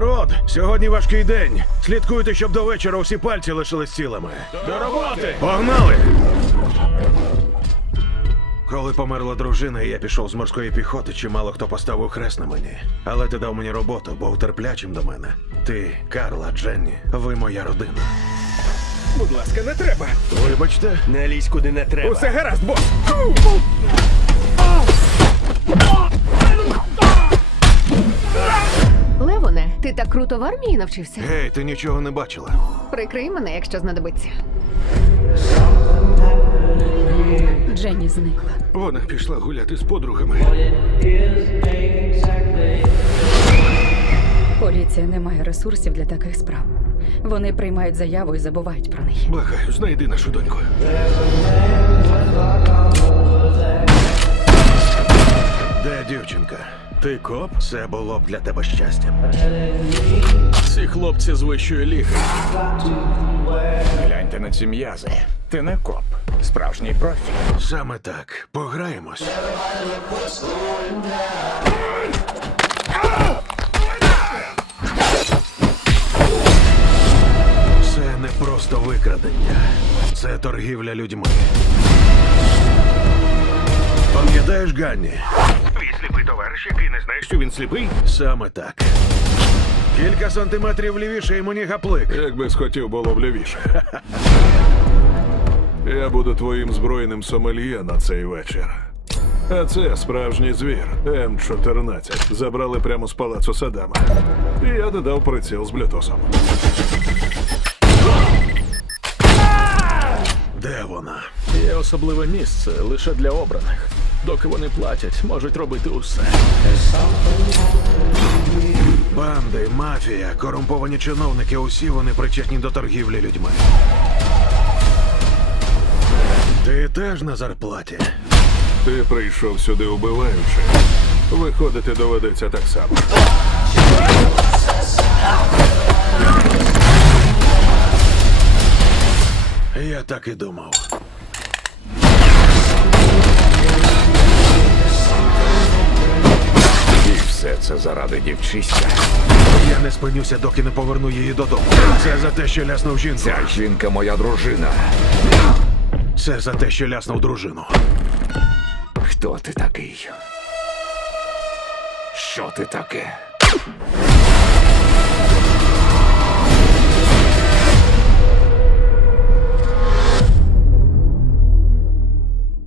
Народ, сьогодні важкий день. Слідкуйте, щоб до вечора усі пальці лишились цілими. До роботи! Погнали! Коли померла дружина, і я пішов з морської піхоти, чимало хто поставив хрест на мені. Але ти дав мені роботу, був терплячим до мене. Ти, Карла, Дженні, ви моя родина. Будь ласка, не треба. Вибачте, не лізь куди не треба. Усе гаразд, бос! Ти так круто в армії навчився. Гей, ти нічого не бачила. Прикрий мене, якщо знадобиться. Дженні зникла. Вона пішла гуляти з подругами. Поліція не має ресурсів для таких справ. Вони приймають заяву і забувають про неї. Благаю, знайди нашу доньку. Де дівчинка? Ти коп? Це було б для тебе щастям. Ці хлопці з вищої ліги. Гляньте на ці м'язи. Ти не коп. Справжній профі. Саме так. Пограємось. Це не просто викрадення. Це торгівля людьми. Пам'ятаєш, Ганні? сліпий товариш, який не знає, що він сліпий? Саме так. Кілька сантиметрів лівіше і мені гаплик. Якби схотів було б лівіше. Я буду твоїм збройним сомельє на цей вечір. А це справжній звір М14. Забрали прямо з палацу Садама. І я додав приціл з Блютосом. Де вона? Є особливе місце лише для обраних. Доки вони платять, можуть робити усе. Банди, мафія, корумповані чиновники. Усі вони причетні до торгівлі людьми. Ти теж на зарплаті. Ти прийшов сюди убиваючи. Виходити доведеться так само. Я так і думав. це заради дівчиська. Я не спинюся, доки не поверну її додому. Це за те, що ляснув жінку. Ця жінка моя дружина. Це за те, що ляснув дружину. Хто ти такий? Що ти таке?